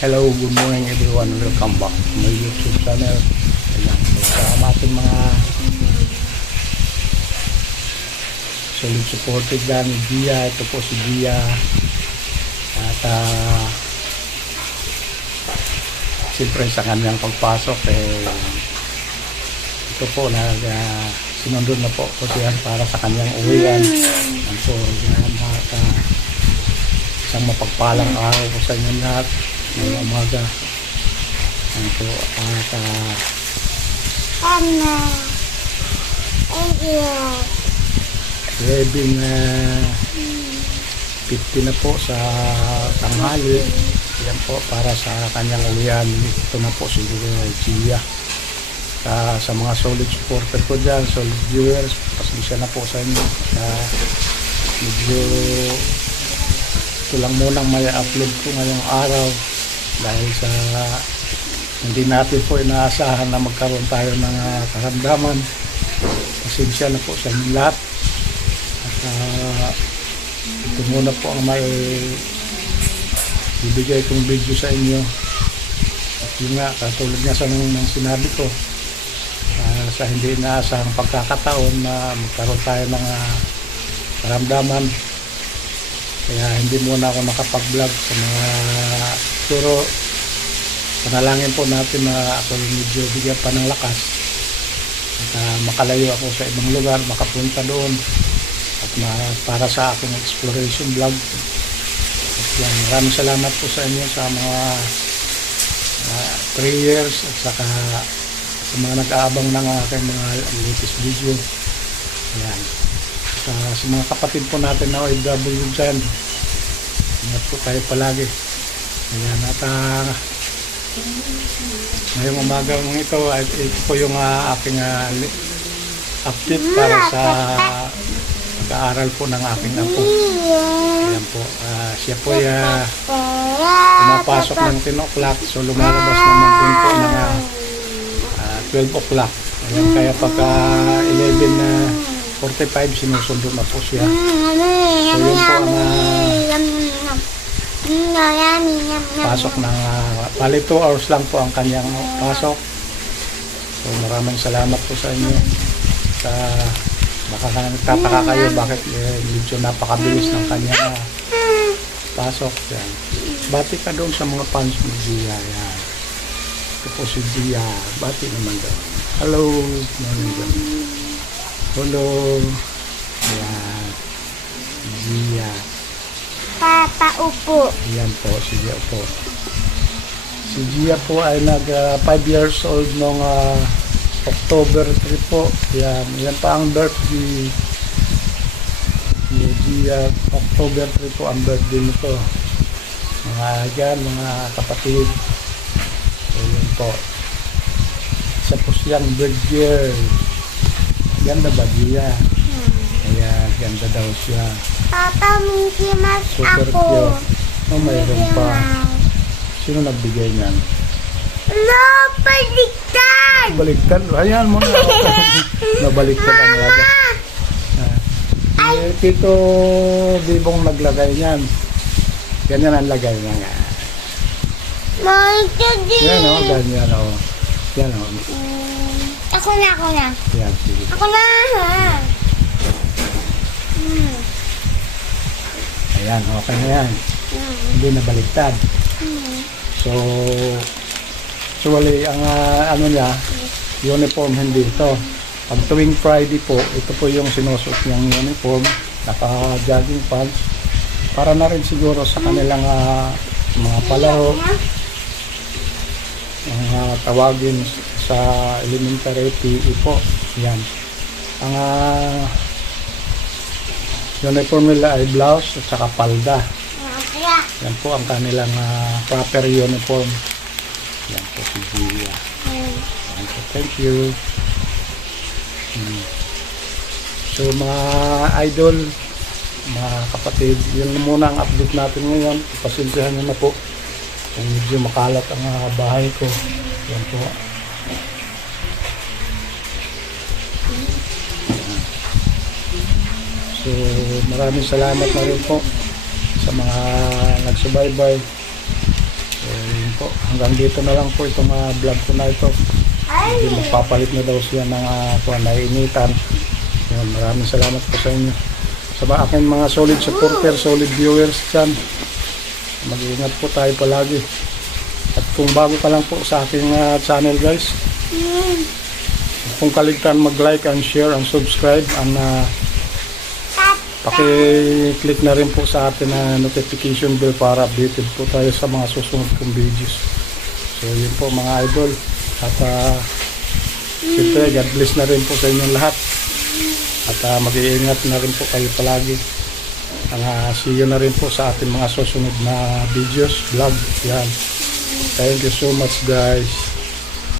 Hello, good morning everyone. Welcome back to my YouTube channel. Ayan, so sa ating mga solid supported dyan ni Gia. Ito po si Gia. At siyempre sa kanyang pagpasok ito po sinundod na po ko siya para sa kanyang uwian. And so isang mapagpalang araw po sa inyo lahat ng umaga. And so at 11:50 na po sa tanghali. Yan po para sa kanyang uwian. Ito na po si Gia. Sa mga solid supporter ko dyan, solid viewers, pasensya na po sa inyo. Medyo ito lang munang may upload ko ngayong araw dahil sa hindi natin po inaasahan na magkaroon tayo ng karamdaman. Pasensya na po sa inyo lahat. At ito muna po ang may bibigay kong video sa inyo. At yun nga, katulad nga sa nang sinabi ko, sa hindi inaasahang pagkakataon na magkaroon tayo ng karamdaman. Kaya hindi muna ako nakapag-vlog sa mga siguro panalangin po natin na ako medyo bigyan pa ng lakas at makalayo ako sa ibang lugar, makapunta doon at para sa aking exploration vlog. At yan, maraming salamat po sa inyo sa mga prayers at saka sa mga nag-aabang ng aking mga latest video. Ayan. Sa mga kapatid po natin na OFW dyan, ingat po tayo palagi. Ayan, at ngayong umaga ito po yung aking update para sa pag-aaral po ng aking apo. Ayan po, siya po pumapasok ng 10 o'clock, so lumalabas naman din po ng 12 o'clock. Ayan, kaya pagka 11:45 sinusundo na po siya. So yun po ang pasok ng bali 2 hours lang po ang kanyang pasok. So maraming salamat po sa inyo. Baka nagtataka kayo bakit medyo napakabilis ng kanyang pasok. Yan. Bati ka doon sa mga fans mo, Gia. Yan. Ito po si Gia. Bati naman doon. Hello. Hello. Ayan. Gia. Papa, upo. Ayan po, si Gia po. Si Gia po ay nag 5 years old noong October 3 po. Ayan. Yan pa ang birthday ni Gia. October 3 po ang birthday nito. Mga kapatid. Ayan po. Isa po siyang bird girl. Ganda ba, Gia? Ayan, ganda daw siya. Papa, Mickey Mouse Super ako. cute. Oh, mayroon pa. Sino nagbigay niyan? No, baliktad! Baliktad? Ayan mo na. Nabaliktad ang laga. Tito Bibong naglagay niyan. Ganyan ang lagay niya. Baliktad din. Yan o, ganyan o. Yan o. Ako na. Yan, sige. Ako na, ha? Ayan, okay na yan. Hindi na baliktad. So, actually, ang ano niya, uniform hindi ito. Pag tuwing Friday po, ito po yung sinusuot niyang uniform, naka-jogging pants, para na rin siguro sa kanilang mga palaro, mga tawagin sa elementary PE po. Yan. Ang uniform nila ay blouse at saka palda. Yan po ang kanilang proper uniform. Yan po si Gia. Yan po, thank you. So mga idol, mga kapatid, yun muna ang update natin ngayon. Pasensyahan nyo na po kung medyo makalat ang bahay ko. Yan po. So maraming salamat na rin po sa mga nagsubaybay. So, Yun po. Hanggang dito na lang po itong vlog ko na ito. Ay! Hindi magpapalit na daw siya ng naiinitan. Yun, maraming salamat po sa inyo. Sa aking mga solid supporter, solid viewers dyan. Mag-iingat po tayo palagi. At kung bago ka lang po sa aking channel guys, kung kaligtan mag-like and share and subscribe and paki-click na rin po sa atin na notification bell para updated po tayo sa mga susunod kong videos. So yun po mga idol. At siyempre God bless na rin po sa inyong lahat. At mag-iingat na rin po kayo palagi. See you na rin po sa ating mga susunod na videos, vlog. Yan. Thank you so much guys.